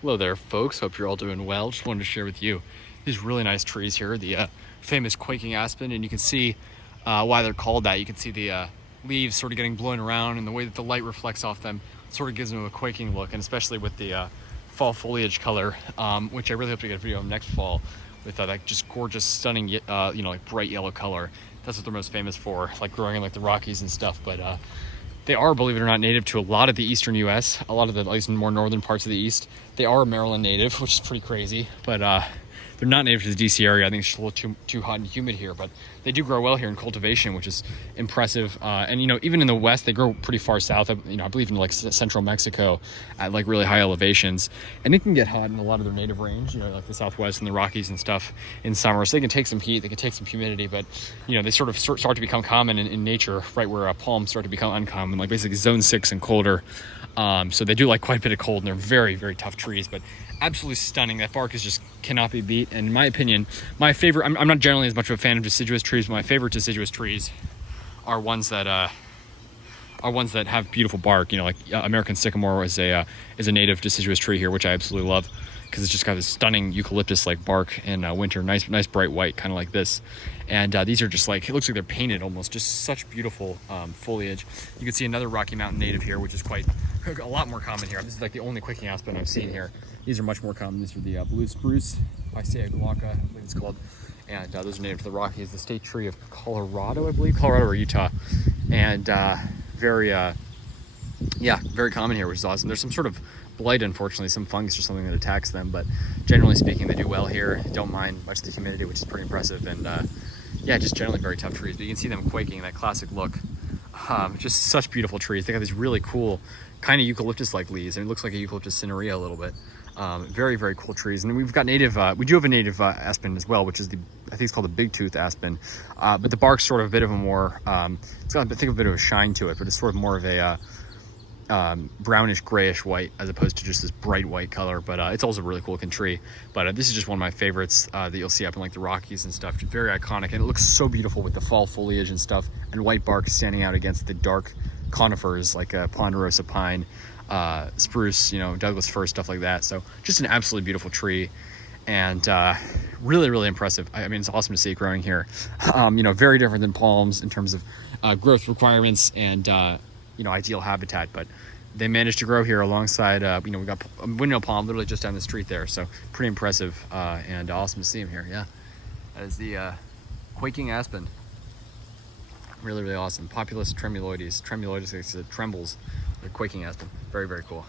Hello there, folks. Hope you're all doing well. Just wanted to share with you these really nice trees here, the famous quaking aspen, and you can see why they're called that. You can see the leaves sort of getting blown around, and the way that the light reflects off them sort of gives them a quaking look, and especially with the fall foliage color, which I really hope to get a video of next fall with that just gorgeous, stunning, like bright yellow color. That's what they're most famous for, like growing in like the Rockies and stuff. But they are, believe it or not, native to a lot of the eastern U.S., a lot of the, at least in more northern parts of the east. They are a Maryland native, which is pretty crazy, but they're not native to the D.C. area. I think it's just a little too hot and humid here, but they do grow well here in cultivation, which is impressive. And, even in the west, they grow pretty far south, I believe in like central Mexico at like really high elevations. And it can get hot in a lot of their native range, like the Southwest and the Rockies and stuff in summer. So they can take some heat, they can take some humidity, but, they sort of start to become common in nature, right where palms start to become uncommon, like basically zone 6 and colder. So they do like quite a bit of cold, and they're very, very tough trees, but absolutely stunning. That bark is just cannot be beat. And in my opinion, my favorite, I'm not generally as much of a fan of deciduous trees, but my favorite deciduous trees are ones that have beautiful bark. Like American sycamore is a native deciduous tree here, which I absolutely love because it's just got this stunning eucalyptus-like bark in winter, nice bright white, kind of like this. And these are just like, it looks like they're painted almost, just such beautiful foliage. You can see another Rocky Mountain native here, which is a lot more common here. This is like the only quaking aspen I've seen here. These are much more common. These are the blue spruce, Picea glauca, I believe it's called. And those are native to the Rockies, the state tree of Colorado, I believe, Colorado or Utah. And very common here, which is awesome. There's some sort of blight, unfortunately, some fungus or something that attacks them, but generally speaking, they do well here. Don't mind much of the humidity, which is pretty impressive. And just generally very tough trees, but you can see them quaking, that classic look. Just such beautiful trees. They got these really cool kind of eucalyptus-like leaves, and it looks like a eucalyptus cinerea a little bit. Very, very cool trees. And then we've got we do have a native aspen as well, which is I think it's called the big tooth aspen. But the bark's sort of a bit of a more, it's got, I think, a bit of a shine to it, but it's sort of more of a brownish grayish white as opposed to just this bright white color. But it's also a really cool looking tree. But this is just one of my favorites that you'll see up in like the Rockies and stuff. Just very iconic, and it looks so beautiful with the fall foliage and stuff, and white bark standing out against the dark conifers like ponderosa pine, spruce, Douglas fir, stuff like that. So just an absolutely beautiful tree, and really, really impressive. I mean, it's awesome to see it growing here. Very different than palms in terms of growth requirements and ideal habitat, but they managed to grow here alongside we got a windmill palm literally just down the street there. So pretty impressive and awesome to see them here. Yeah, that is the quaking aspen. Really, really awesome. Populus tremuloides. Tremuloides, it trembles. The quaking aspen. Very, very cool.